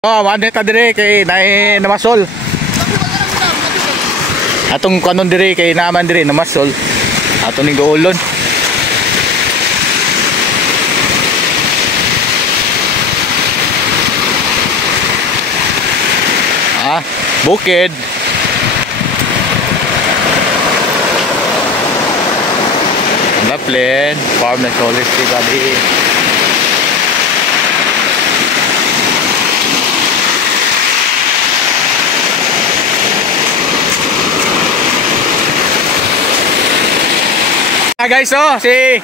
Oh, manit ta dire kay namasol. Atong kanon dire kay naman dire namasol. Atong ning goolon. Bukid. Ang Laplin, farm na solid si Buddy. Guys, oh, si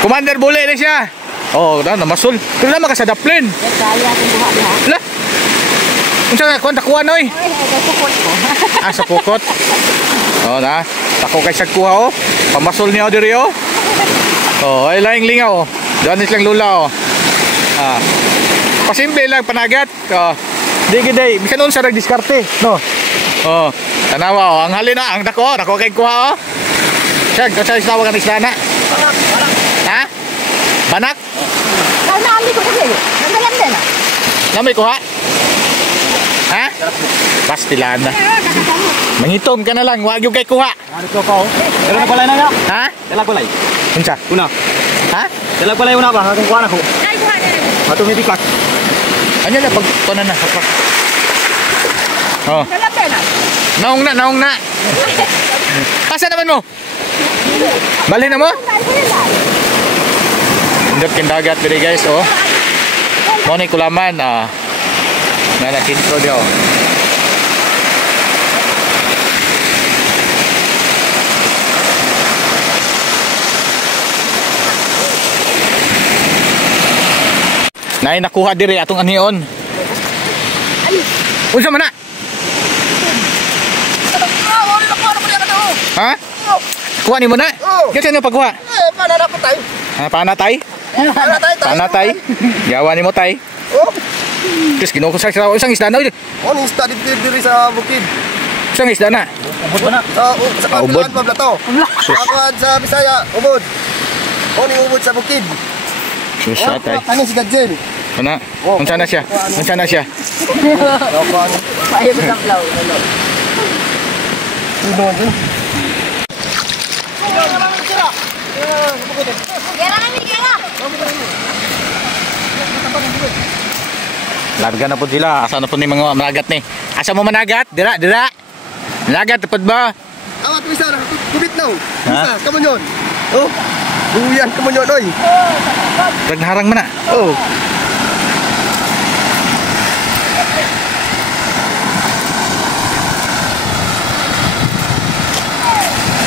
Commander Bule na siya. Oh, namasul. Pero naman ka sa Daplin. Kaya akong buha diha. Lah. Unsa na kon takuan oy? Sa pukot ko. Sa pukot. Oh, na. Tako kay sa kuha oh. Pamasul niya diri oh. Oh, ay laing lingaw oh. Danis lang lula oh. Pasimple lang panagat. Oh. Di giday, bisan unsa ra diskarte, no. Oh, tanawa oh, ang halin na ang dako kay kuha oh. Siyag, kasi tawag ang isla na. Banak. Ha? Banak? Nami ko kasi. Nagalan din ah. Nami ko ha? Ha? Pastilan na. Mangitom ka na lang, wag yung kay kuha. Ano ko pa oh? Pero nagbalay na nga. Ha? Dalag balay. Unsa? Una. Ha? Dalag balay una ba? Akong kuha na ko. Ay, kuha na. Ato may tikak. Ano na pag kunan na hapak. Oh. Nagalan na. Naong na. Asa naman mo? Bali na mo? Indot kindagat diri guys oh. Mo ni kulaman na nakintro dio. Nay nakuha diri atong anion. Unsa man na? Ha? Kuha ni mo na? Kasi ano pagkuha? Paano na po tayo? Panatay? Panatay? Yawa ni mo tay? Oh. Terus kinukusa sa isang isda na. Oh, ni study diri sa bukid. Isang isda na? Ubod na? Sa ubod? Kabilaan, Pablato. Ako sa Bisaya, ubod. Oh, ni ubod sa bukid. Susa tay. Ano si Gadjen? Ano? Unsa na siya? Unsa na siya? Payo mo sa flow. Larga na po sila. Asa na po ni mga managat ni? Asa mo managat? Dira. Managat tapos ba? Awat bisa na kubit now. Ha? Bisa, kamo nyon. Oh. Buyan kamo nyon oy. Nagharang man na. Oh.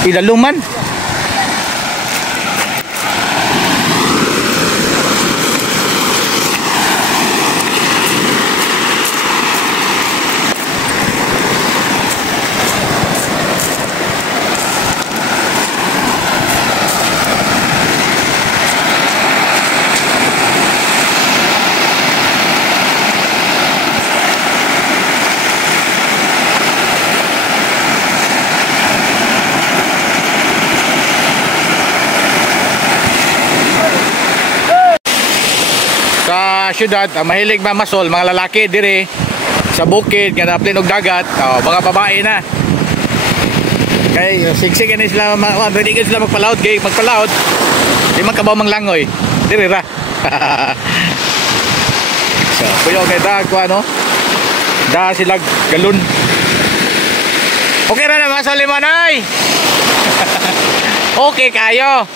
Ilaluman. Sa syudad, mahilig mamasol mga lalaki dire sa bukid nga naplin og dagat, mga babae na. Kay sigsig ni sila ready sila magpalaod kay magpalaod. Di man kabaw manglangoy. Dire ra. So, kuyo kay dag ko ano. Da sila galon. Okay ra na masol limanay. Okay kayo.